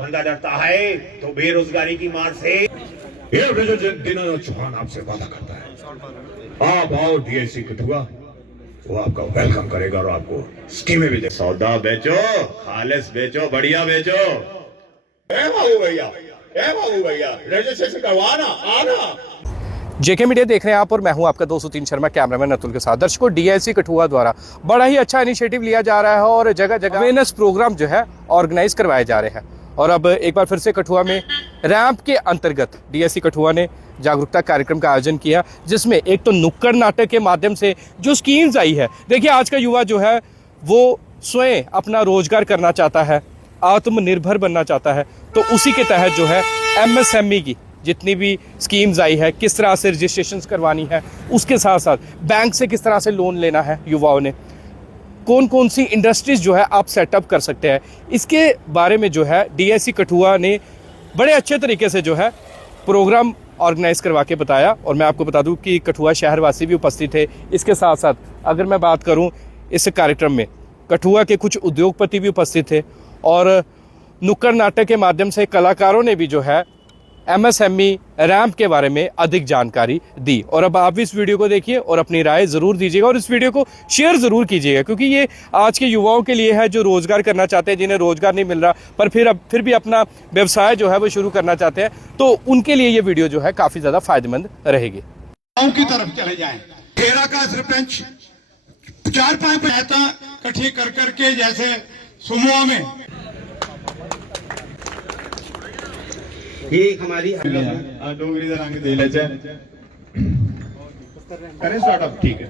बंदा डरता है तो बेरोजगारी की मार से। ये विजय दीनानाथ चौहान आपसे वादा करता है, आप आओ डीआईसी कठुआ, वो आपका वेलकम करेगा और आपको स्कीमें भी दे। सौदा बेचो, खालिस बेचो, बढ़िया बेचो। बाबू भैया रजिस्ट्रेशन करवाना आना। जेके मीडिया देख रहे हैं आप और मैं हूं आपका दोस्त सुतीन शर्मा, कैमरामैन अतुल के साथ। दर्शकों, डीआईसी कठुआ द्वारा बड़ा ही अच्छा इनिशिएटिव लिया जा रहा है और जगह जगह अवेयरनेस प्रोग्राम जो है ऑर्गेनाइज करवाए जा रहे हैं। और अब एक बार फिर से कठुआ में रैंप के अंतर्गत डीआईसी कठुआ ने जागरूकता कार्यक्रम का आयोजन किया, जिसमें एक तो नुक्कड़ नाटक के माध्यम से जो स्कीम्स आई है। देखिए, आज का युवा जो है वो स्वयं अपना रोजगार करना चाहता है, आत्मनिर्भर बनना चाहता है, तो उसी के तहत जो है एमएसएमई की जितनी भी स्कीम्स आई है, किस तरह से रजिस्ट्रेशन करवानी है, उसके साथ साथ बैंक से किस तरह से लोन लेना है युवाओं ने, कौन कौन सी इंडस्ट्रीज जो है आप सेटअप कर सकते हैं, इसके बारे में जो है डीआईसी कठुआ ने बड़े अच्छे तरीके से जो है प्रोग्राम ऑर्गेनाइज करवा के बताया। और मैं आपको बता दूं कि कठुआ शहरवासी भी उपस्थित थे। इसके साथ साथ अगर मैं बात करूं इस कार्यक्रम में कठुआ के कुछ उद्योगपति भी उपस्थित थे और नुक्कड़ नाटक के माध्यम से कलाकारों ने भी जो है एमएसएमई रैंप के बारे में अधिक जानकारी दी। और अब आप भी इस वीडियो को देखिए और अपनी राय ज़रूर दीजिएगा और इस वीडियो को शेयर ज़रूर कीजिएगा, क्योंकि ये आज के युवाओं के लिए है जो रोज़गार करना चाहते हैं, जिन्हें रोज़गार नहीं मिल रहा, पर फिर भी अपना व्यवसाय जो है वो शुरू करना चाहते हैं, तो उनके लिए ये वीडियो जो है काफ़ी ज़्यादा फायदेमंद रहेगी। गाँव की तरफ चले जाएं, खेरा का सरपंच 4-5 पैसा इकट्ठी कर करके जैसे सुमुआ में ये हमारी डोगरी का रंग दे ले करें स्टार्टअप, ठीक है।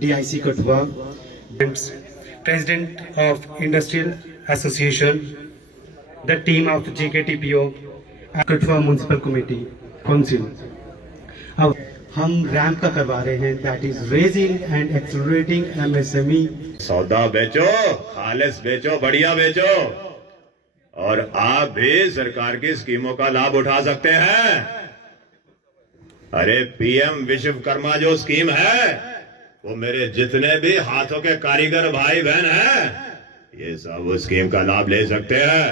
DIC Kathua, President of Industrial Association, the team of JKTPO, Kathua municipal committee council. अब हम रैंप का करवा रहे हैं, that is raising and accelerating MSME. सौदा बेचो, खालिस बेचो, बढ़िया बेचो, और आप भी सरकार की स्कीमों का लाभ उठा सकते हैं। अरे पीएम विश्वकर्मा जो स्कीम है, वो मेरे जितने भी हाथों के कारीगर भाई बहन हैं, ये सब उस स्कीम का लाभ ले सकते हैं।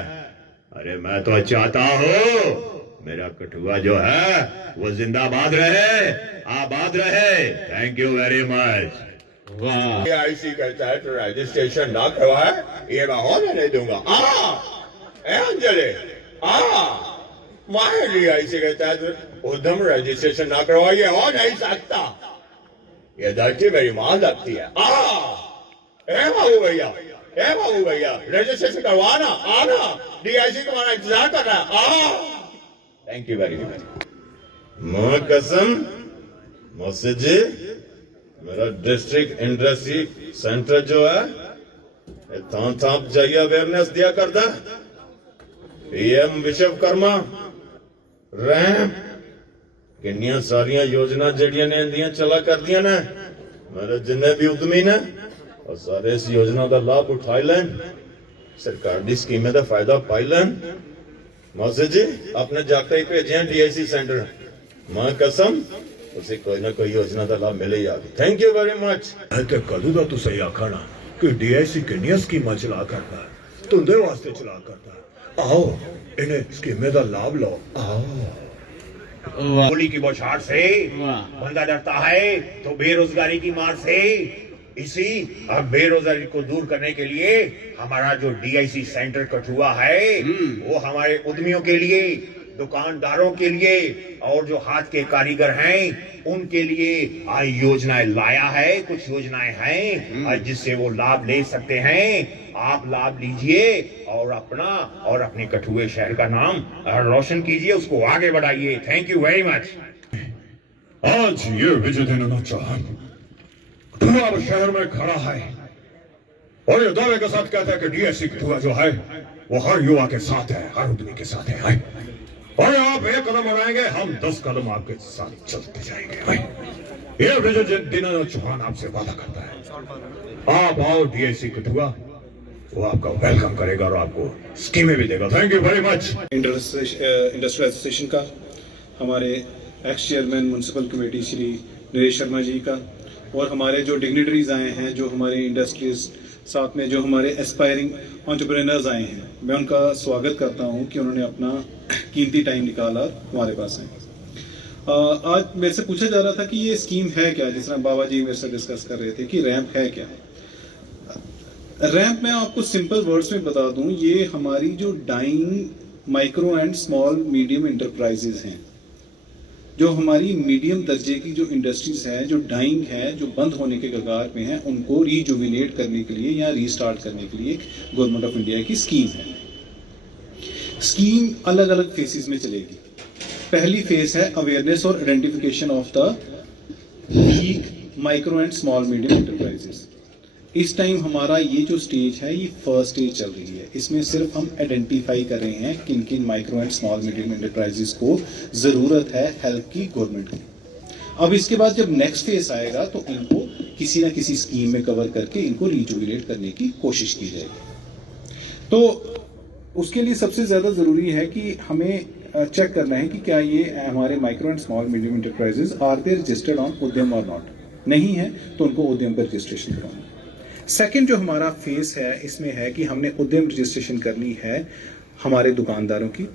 अरे मैं तो चाहता हूँ मेरा कठुआ जो है वो जिंदाबाद रहे, आबाद रहे। Thank you very much. DIC कहता है तो रजिस्ट्रेशन ना करवाए, ये मैं होने नहीं दूंगा। अंजलि मैं डीआईसी कहता है तो उद्यम रजिस्ट्रेशन ना करवाए, ये हो नहीं सकता। ये धरती मेरी मां लगती है। बाबू भैया रजिस्ट्रेशन करवाना आना, डीआईसी तुम्हारा इंतजार कर रहा है। Thank you very much. मां कसम मौसद जी, मेरा डिस्ट्रिक्ट इंडस्ट्री सेंटर जो है थाप जाइए अवेयरनेस दिया करता। पीएम विश्वकर्मा रैंप किन्नियां सारिया योजना जड़ियां ने इंदियां चला कर दिया ने, मेरे जिन्ने भी उद्यमी ने और सारे इस योजना का लाभ उठाई लैन, सरकार की स्कीमें का फायदा पाई लैन। मौसद जी आपने जाकर ही भेजे डीआईसी सेंटर, मां कसम उसे कोई ना कोई योजना का लाभ मिले ही आगे। Thank you very much. ते कदू दा तुसा आखना कि डीआईसी किन्नियां स्कीमां चला करता है, तुंदे वास्ते चला करता है। आओ इन्हें स्कीमें दा लाभ लो, आओ। गोली की बौछार से बंदा डरता है तो बेरोजगारी की मार से। इसी अब बेरोजगारी को दूर करने के लिए हमारा जो डीआईसी सेंटर कठुआ है, वो हमारे उद्यमियों के लिए, दुकानदारों के लिए और जो हाथ के कारीगर हैं उनके लिए योजनाएं लाया है। कुछ योजनाएं हैं जिससे वो लाभ ले सकते हैं। आप लाभ लीजिए और अपना और अपने कठुए शहर का नाम रोशन कीजिए, उसको आगे बढ़ाइए। Thank you very much. आज ये विजय दीनानाथ चौहान कठुआ शहर में खड़ा है और ये दावे के साथ कहता है कि डीआईसी कठुआ जो है वो हर युवा के साथ है, हर उद्यमी के साथ है। और आप 1 कदम बढ़ाएंगे, हम 10 कदम आपके साथ चलते जाएंगे। ये विजय दीनानाथ चौहान आपसे वादा करता है, आप आओ डीआईसी कठुआ, वो आपका वेलकम करेगा और आपको स्कीमें भी देगा। Thank you very much. Industrial association का, हमारे ex chairman municipal committee Shri Naresh Sharma ji का, और हमारे जो डिग्निटरीज आए हैं, जो हमारे इंडस्ट्रीज, साथ में जो हमारे एस्पायरिंग एंटरप्रेन्योर्स आए हैं, मैं उनका स्वागत करता हूं कि उन्होंने अपना कीमती टाइम निकाला हमारे पास आए। आज मेरे से पूछा जा रहा था कि ये स्कीम है क्या, जिस तरह बाबा जी मेरे से डिस्कस कर रहे थे कि रैंप है क्या। रैंप मैं आपको सिंपल वर्ड्स में बता दूं, ये हमारी जो dying micro and small medium enterprises हैं, जो हमारी मीडियम दर्जे की जो इंडस्ट्रीज हैं, जो डाइंग है, जो बंद होने के कगार पे हैं, उनको रीजुविनेट करने के लिए या रीस्टार्ट करने के लिए गवर्नमेंट ऑफ इंडिया की स्कीम है। स्कीम अलग अलग फेसेस में चलेगी। पहली फेज है अवेयरनेस और identification of the weak micro and small medium enterprises. इस टाइम हमारा ये जो स्टेज है, ये फर्स्ट स्टेज चल रही है। इसमें सिर्फ हम आइडेंटिफाई कर रहे हैं किन किन micro and small medium enterprises को जरूरत है हेल्प की गवर्नमेंट की। अब इसके बाद जब नेक्स्ट फेज आएगा तो इनको किसी ना किसी स्कीम में कवर करके इनको रिजुविनेट करने की कोशिश की जाएगी। तो उसके लिए सबसे ज्यादा जरूरी है कि हमें चेक करना है कि क्या ये हमारे micro and small medium enterprises are they registered on Udyam और नॉट। नहीं है तो उनको उद्यम पर रजिस्ट्रेशन करवाना। सेकंड जो हमारा फेस है, इसमें है कि हमने उद्यम रजिस्ट्रेशन करनी है हमारे दुकानदारों की,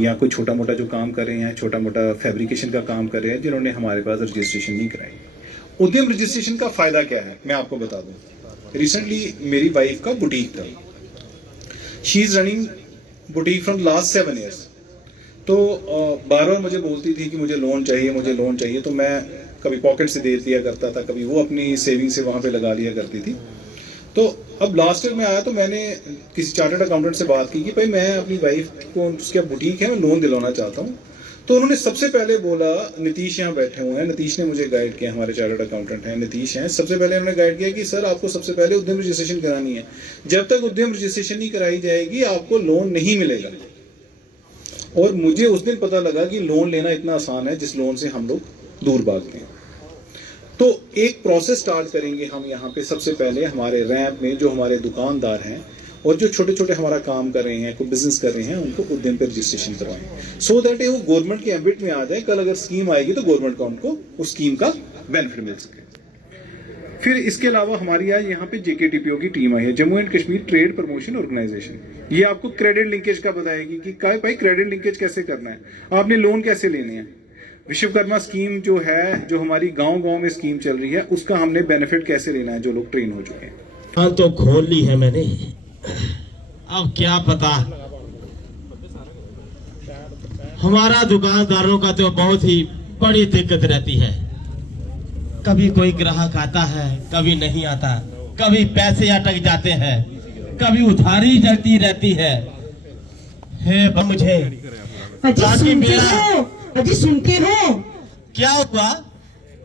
या कोई छोटा मोटा जो काम कर रहे हैं, छोटा मोटा फैब्रिकेशन का काम कर रहे हैं, जिन्होंने हमारे पास रजिस्ट्रेशन नहीं कराई। उद्यम रजिस्ट्रेशन का फायदा क्या है मैं आपको बता दूं। रिसेंटली मेरी वाइफ का बुटीक था, she is running boutique from last 7 years। तो बार बार मुझे बोलती थी कि मुझे लोन चाहिए, मुझे लोन चाहिए। तो मैं कभी पॉकेट से दे दिया करता था, कभी वो अपनी सेविंग से वहां पे लगा लिया करती थी। तो अब लास्ट ईयर में आया तो मैंने किसी चार्टर्ड अकाउंटेंट से बात की कि भाई मैं अपनी वाइफ को, उसका बुटीक है, मैं लोन दिलवाना चाहता हूँ। तो उन्होंने सबसे पहले बोला, नीतीश यहाँ बैठे हुए हैं, नीतीश ने मुझे गाइड किया, हमारे चार्टर्ड अकाउंटेंट हैं नीतीश हैं, सबसे पहले उन्होंने गाइड किया कि सर आपको सबसे पहले उद्यम रजिस्ट्रेशन करानी है। जब तक उद्यम रजिस्ट्रेशन नहीं कराई जाएगी आपको लोन नहीं मिलेगा। और मुझे उस दिन पता लगा कि लोन लेना इतना आसान है जिस लोन से हम लोग दूर भागते हैं। तो एक प्रोसेस स्टार्ट करेंगे हम यहाँ पे। सबसे पहले हमारे रैंप में जो हमारे दुकानदार हैं और जो छोटे छोटे हमारा काम कर रहे हैं, कोई बिजनेस कर रहे हैं, उनको उद्यम पे रजिस्ट्रेशन करवाएं, सो दैट वो गवर्नमेंट के एम्बिट में आ जाए। कल अगर स्कीम आएगी तो गवर्नमेंट का उनको उस स्कीम का बेनिफिट मिल सके। फिर इसके अलावा हमारी आज यहाँ पे JKTPO की टीम आई है, Jammu and Kashmir trade promotion organisation. ये आपको क्रेडिट लिंकेज का बताएगी कि भाई क्रेडिट लिंकेज कैसे करना है, आपने लोन कैसे लेने हैं। विश्वकर्मा स्कीम जो है, जो हमारी गांव-गांव में स्कीम चल रही है, उसका हमने बेनिफिट कैसे लेना है जो लोग ट्रेन हो चुके हैं। हाँ तो खोल ली है मैंने, अब क्या पता। हमारा दुकानदारों का तो बहुत ही बड़ी दिक्कत रहती है। कभी कोई ग्राहक आता है, कभी नहीं आता, कभी पैसे अटक जाते हैं, कभी उधारी जलती रहती है। हे मुझे अजी सुनते हो क्या हुआ?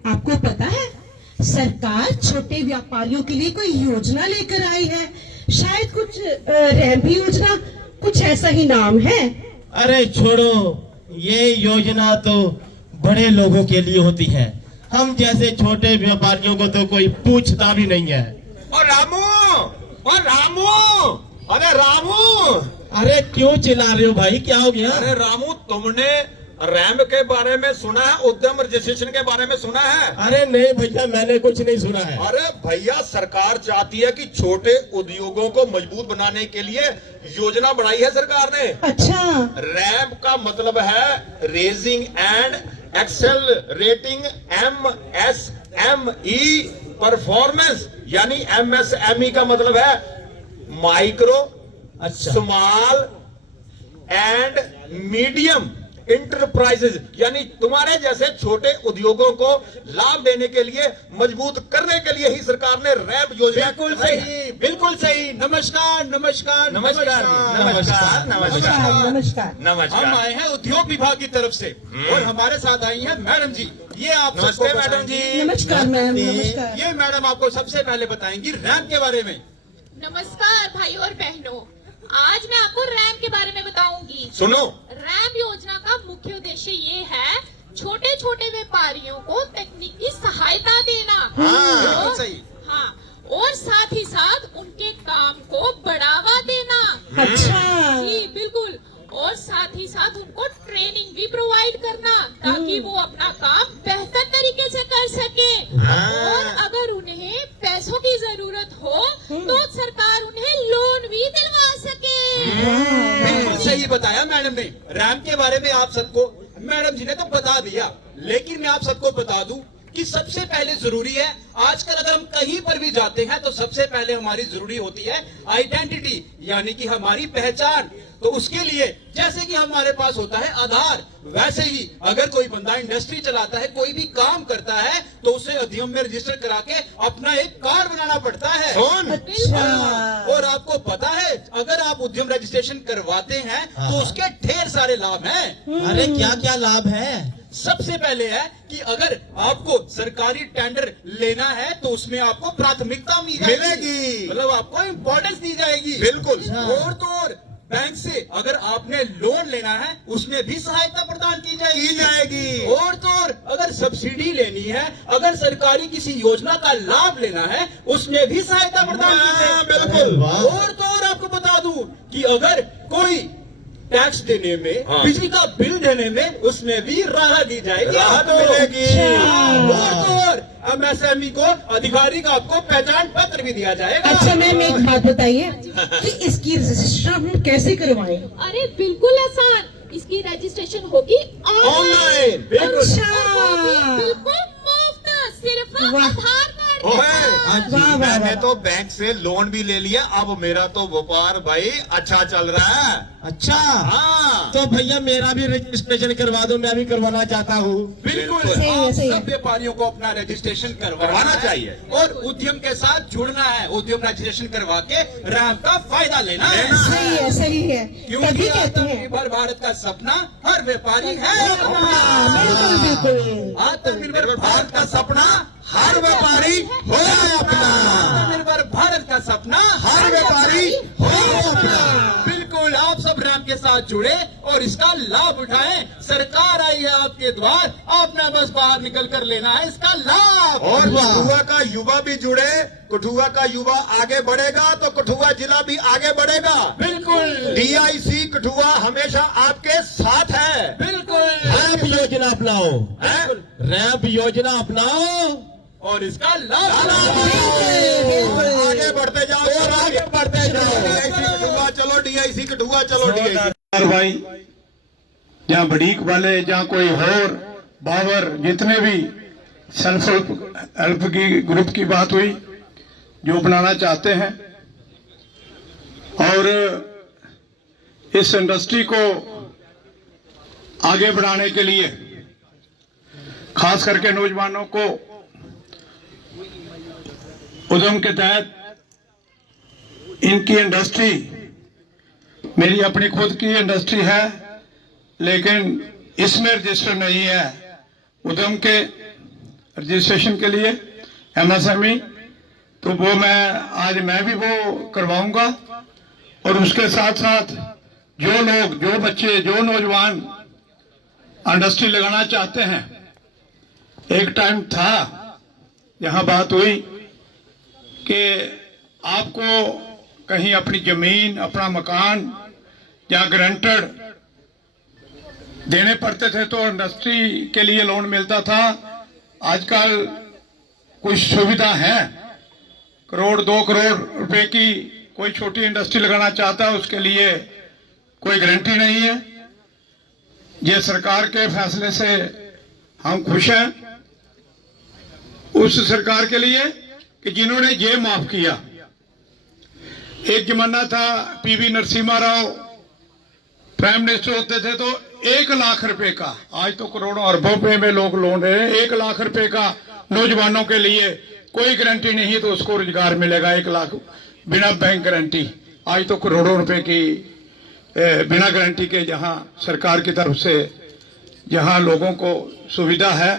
आपको पता है सरकार छोटे व्यापारियों के लिए कोई योजना लेकर आई है, शायद कुछ रैंप योजना, कुछ ऐसा ही नाम है। अरे छोड़ो, ये योजना तो बड़े लोगों के लिए होती है, हम जैसे छोटे व्यापारियों को तो कोई पूछता भी नहीं है। और रामू, अरे रामू, अरे क्यों चिल्ला रहे हो भाई, क्या हो गया? अरे रामू, तुमने रैंप के बारे में सुना है, उद्यम रजिस्ट्रेशन के बारे में सुना है? अरे नहीं भैया, मैंने कुछ नहीं सुना है। अरे भैया, सरकार चाहती है कि छोटे उद्योगों को मजबूत बनाने के लिए योजना बनाई है सरकार ने। अच्छा, रैंप का मतलब है raising and accelerating MSME performance, यानी MSME का मतलब है micro, small and medium enterprises, यानी तुम्हारे जैसे छोटे उद्योगों को लाभ देने के लिए, मजबूत करने के लिए ही सरकार ने रैंप योजना। बिल्कुल सही, बिल्कुल सही। नमस्कार नमस्कार नमस्कार नमस्कार नमस्कार नमस्कार। नमस्कार। हम आए हैं उद्योग विभाग की तरफ से और हमारे साथ आई हैं मैडम जी। ये आप नमस्ते मैडम जी। नमस्कार मैम, नमस्कार। ये मैडम आपको सबसे पहले बताएंगी रैंप के बारे में। नमस्कार भाई और बहनों, आज मैं आपको रैंप के बारे में बताऊंगी। सुनो, रैंप योजना का मुख्य उद्देश्य ये है छोटे छोटे व्यापारियों को तकनीकी सहायता देना। बिल्कुल सही। हाँ, और साथ ही साथ उनके काम को बढ़ावा देना। अच्छा जी बिल्कुल। और साथ ही साथ उनको ट्रेनिंग भी प्रोवाइड करना ताकि वो अपना काम बेहतर तरीके से कर सके। और अगर उन्हें पैसों की जरूरत हो तो सरकार उन्हें लोन भी दिलवा सके। बिल्कुल सही बताया मैडम ने। रैम के बारे में आप सबको मैडम जी ने तो बता दिया, लेकिन मैं आप सबको बता दूं कि सबसे पहले जरूरी है, आजकल अगर हम कहीं पर भी जाते हैं तो सबसे पहले हमारी जरूरी होती है आइडेंटिटी, यानी कि हमारी पहचान। तो उसके लिए जैसे कि हमारे पास होता है आधार, वैसे ही अगर कोई बंदा इंडस्ट्री चलाता है, कोई भी काम करता है, तो उसे उद्यम में रजिस्टर करा के अपना एक कार्ड बनाना पड़ता है। और आपको पता है, अगर आप उद्यम रजिस्ट्रेशन करवाते हैं तो उसके ढेर सारे लाभ हैं। अरे क्या क्या लाभ है? सबसे पहले है कि अगर आपको सरकारी टेंडर लेना है तो उसमें आपको प्राथमिकता मिलेगी, मतलब आपको इम्पोर्टेंस दी जाएगी। बिल्कुल। और तो और बैंक से अगर आपने लोन लेना है उसमें भी सहायता प्रदान की जाएगी। और तो और अगर सब्सिडी लेनी है, अगर सरकारी किसी योजना का लाभ लेना है उसमें भी सहायता प्रदान की जाएगी। बिल्कुल। और तो और आपको बता दूं कि अगर कोई टैक्स देने में, बिजली का बिल देने में, उसमें भी राहत दी जाएगी, राहत मिलेगी। और तो और MSME को अधिकारी का आपको पहचान पत्र भी दिया जाएगा। अच्छा मैम एक बात बताइए कि इसकी रजिस्ट्रेशन हम कैसे करवाएं? अरे बिल्कुल आसान, इसकी रजिस्ट्रेशन होगी ऑनलाइन। बिल्कुल मुफ्त, सिर्फ आधार कार्ड। मैंने तो बैंक से लोन भी ले लिया, अब मेरा तो व्यापार भाई अच्छा चल रहा है। अच्छा। हाँ। तो भैया मेरा भी रजिस्ट्रेशन करवा दो, मैं भी करवाना चाहता हूँ। बिल्कुल। सही है, सही है। सब व्यापारियों को अपना रजिस्ट्रेशन करवाना चाहिए और उद्यम के साथ जुड़ना है। उद्यम रजिस्ट्रेशन करवा के रैम का फायदा लेना है। सही है, सही है। क्योंकि तभी कहते हैं आत्मनिर्भर भारत का सपना हर व्यापारी है। बिल्कुल बिल्कुल। आत्मनिर्भर भारत का सपना हर व्यापारी हो अपना, आत्मनिर्भर भारत का सपना हर व्यापारी हो अपना। बिल्कुल, आप सब रैम के साथ जुड़े और इसका लाभ उठाएं। सरकार आई है आपके द्वार, आपने बस बाहर निकल कर लेना है इसका लाभ। और कठुआ का युवा भी जुड़े, कठुआ का युवा आगे बढ़ेगा तो कठुआ जिला भी आगे बढ़ेगा। बिल्कुल। DIC कठुआ हमेशा आपके साथ है। बिल्कुल। रैंप योजना अपनाओ, हैं? रैंप योजना अपनाओ और इसका लाभ आगे बढ़ते जाओ और आगे बढ़ते जाओ। DIC कठुआ चलो, DIC कठुआ चलो, DIC। भाई जहाँ बड़ीक वाले, जहाँ कोई और बाबर, जितने भी सेल्फ हेल्प की ग्रुप की बात हुई जो बनाना चाहते हैं, और इस इंडस्ट्री को आगे बढ़ाने के लिए खास करके नौजवानों को उद्यम के तहत इनकी इंडस्ट्री, मेरी अपनी खुद की इंडस्ट्री है लेकिन इसमें रजिस्टर नहीं है। उद्यम के रजिस्ट्रेशन के लिए MSME, तो वो मैं भी वो करवाऊंगा। और उसके साथ साथ जो लोग, जो बच्चे, जो नौजवान इंडस्ट्री लगाना चाहते हैं, एक टाइम था यहाँ बात हुई कि आपको कहीं अपनी जमीन, अपना मकान या गारंटर देने पड़ते थे तो इंडस्ट्री के लिए लोन मिलता था। आजकल कुछ सुविधा है, करोड़ 2 करोड़ रुपए की कोई छोटी इंडस्ट्री लगाना चाहता है, उसके लिए कोई गारंटी नहीं है। ये सरकार के फैसले से हम खुश हैं, उस सरकार के लिए कि जिन्होंने ये माफ किया। एक जमाना था PV Narasimha Rao prime minister होते थे तो 1 लाख रुपए का, आज तो करोड़ों अरबों रुपए में लोग लोन ले रहे हैं। 1 लाख रुपए का नौजवानों के लिए कोई गारंटी नहीं है तो उसको रोजगार मिलेगा 1 लाख बिना बैंक गारंटी। आज तो करोड़ों रुपए की बिना गारंटी के जहां सरकार की तरफ से जहां लोगों को सुविधा है